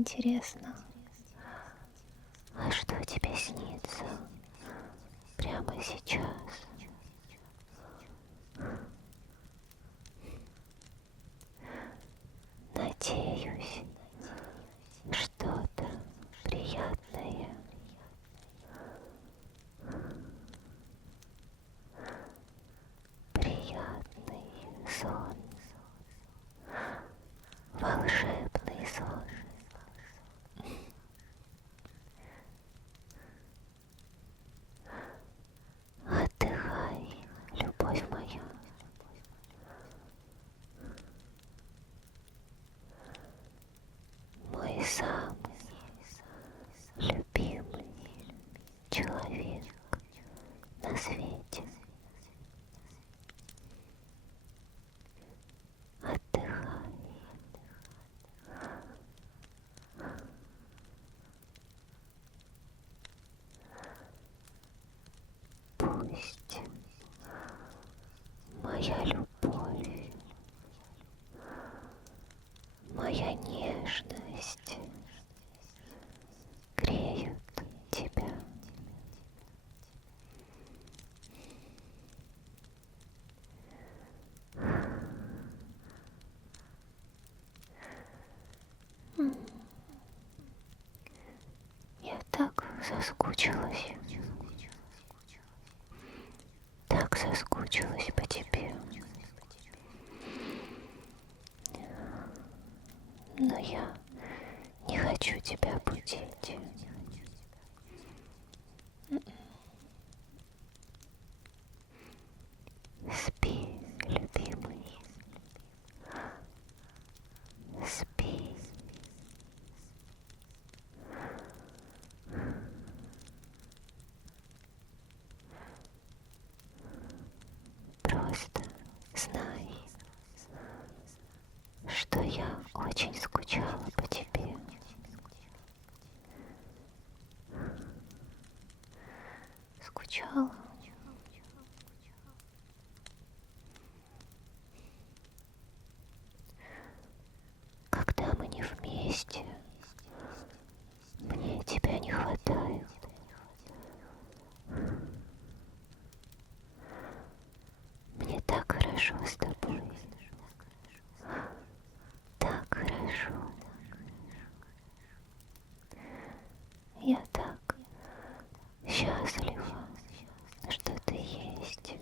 Интересно, а что тебе снится прямо сейчас? Надеюсь, что-то приятное. Приятный сон, волшебный сон. Отдыхай, любовь моя. Мой самый любимый человек на свете. Отдыхай. Пусть моя любовь, моя нежность греют тебя. Я так соскучилась. Так соскучилась по тебе. Но я не хочу тебя будить. Спи, любимый. Спи. Просто знай, что я очень скучала по тебе. Скучала. Когда мы не вместе, мне тебя не хватает. Мне так хорошо с тобой. Так хорошо. Я так счастлива, что ты есть.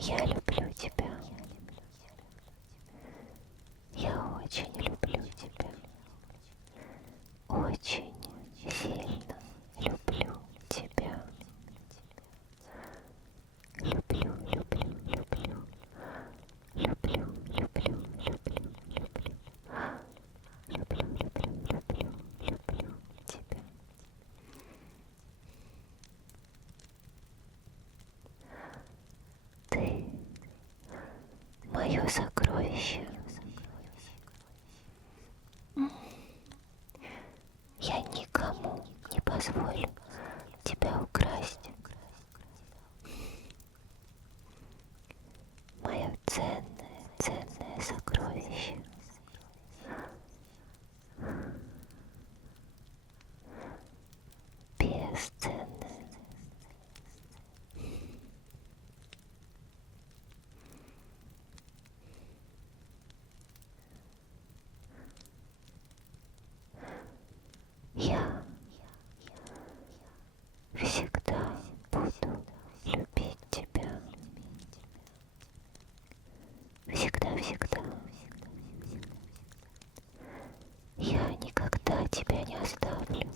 Я люблю тебя. Я очень люблю тебя. Очень сильно люблю тебя. Люблю, люблю, люблю. Люблю, люблю, люблю, люблю. Люблю, люблю, люблю, люблю тебя. Ты мое сокровище. Я никому не позволю тебя украсть. Мое ценное, ценное сокровище. Бесценное. Я всегда буду любить тебя. Всегда, всегда. Я никогда тебя не оставлю.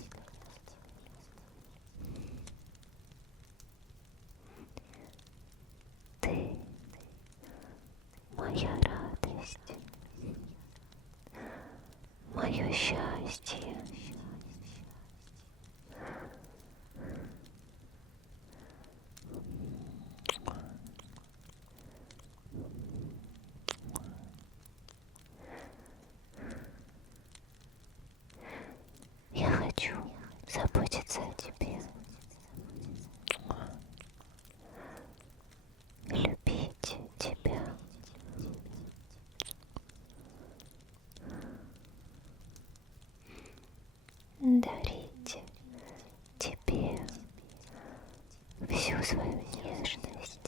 Ты моя радость, мое счастье. Я хочу заботиться о тебе, любить свою нежность.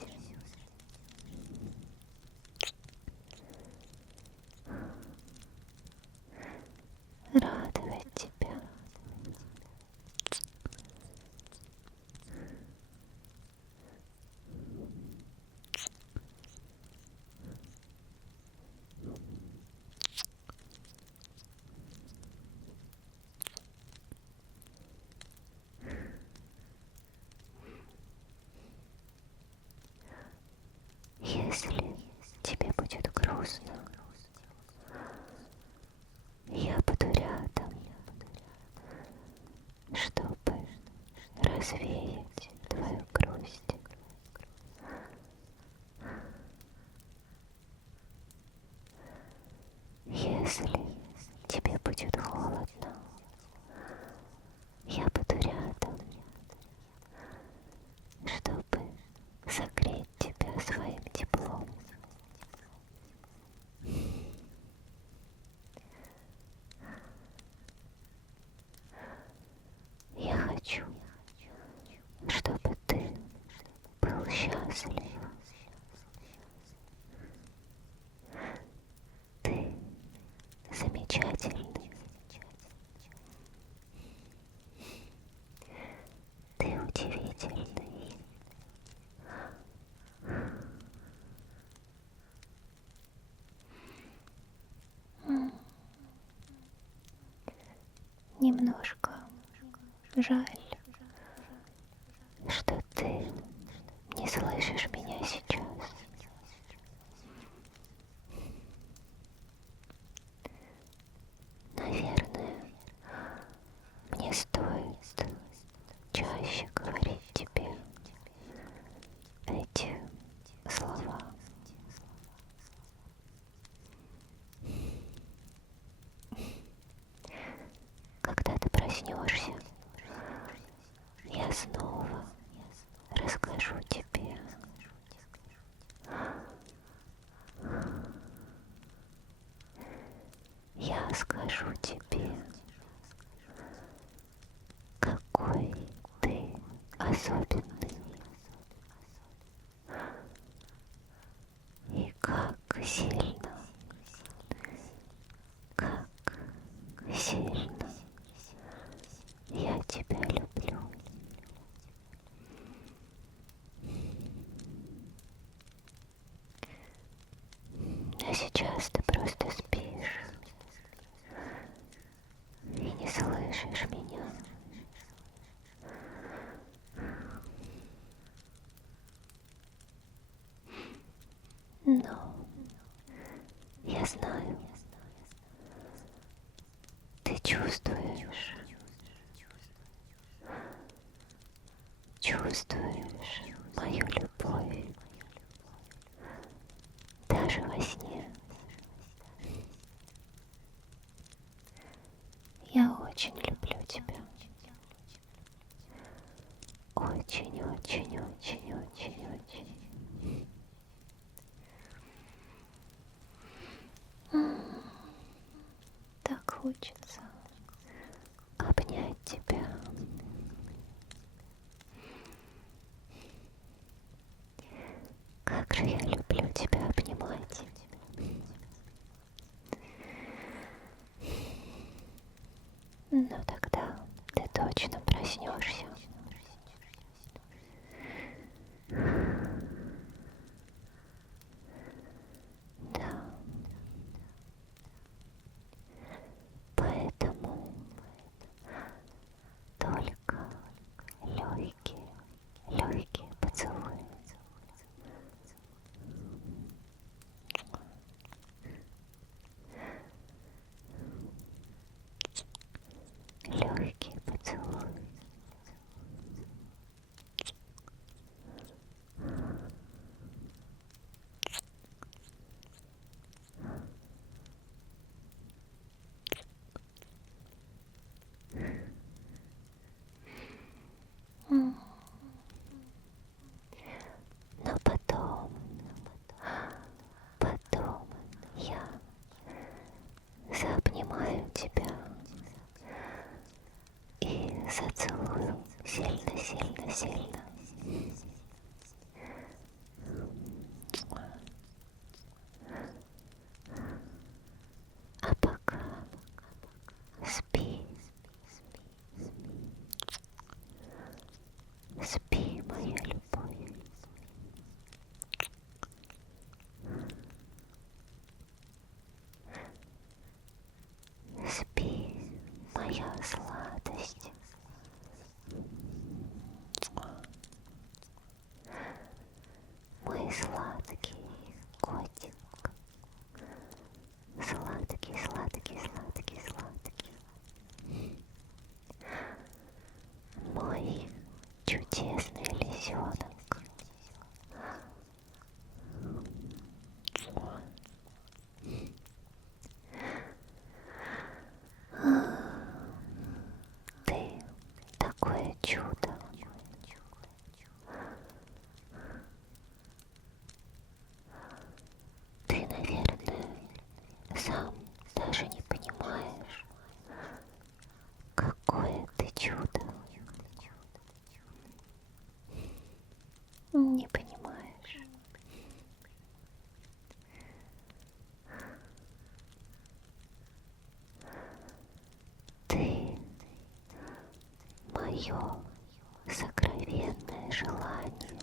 Радовать тебя. Если тебе будет грустно, я буду рядом, чтобы развеять твою грусть. Если тебе будет холодно, я буду рядом, чтобы согреть тебя своим теплом. Я хочу, чтобы ты был счастлив. Ты замечательный. Ты удивительный. Немножко жаль, что ты не слышишь меня сейчас. Наверное, мне стоит чаще говорить тебе эти слова. Когда ты проснешься, я снова расскажу тебе. Я скажу тебе, какой ты особенный и как сильно я тебя люблю. А сейчас ты просто спишь и не слышишь меня. Но я знаю, ты чувствуешь мою любовь даже во сне. Я очень люблю тебя. Очень, очень, очень, очень, очень. Так хочется обнять тебя. Как же я люблю тебя обнимать. Но тогда ты точно проснешься. Да. Поэтому только легкие поцелуи. Легкие поцелуи. Но потом я заобнимаю тебя и зацелую сильно, сильно, сильно. моя любовь. Спи, моя сладость. Мой сладкий котик. Сладкий, сладкий, сладкий, сладкий. Мой чудесный лисенок. Ты такое чудо. Ты, наверное, сам даже не понимаешь, какое ты чудо. Не понимаешь. Ты мое сокровенное желание,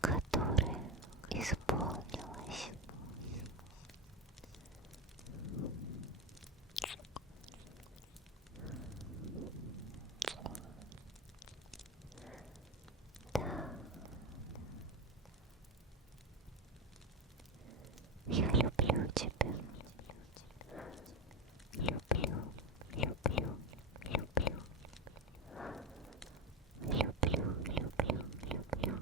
которое исполнилось. Да, я люблю тебя. Люблю, люблю, люблю. Люблю, люблю, люблю.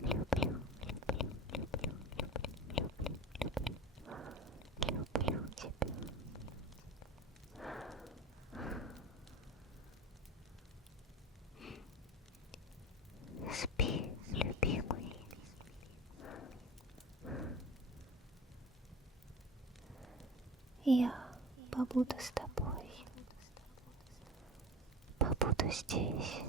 Люблю, люблю, люблю, люблю, люблю, люблю. Люблю тебя. Спи, любимый. Я побуду с тобой. Побуду здесь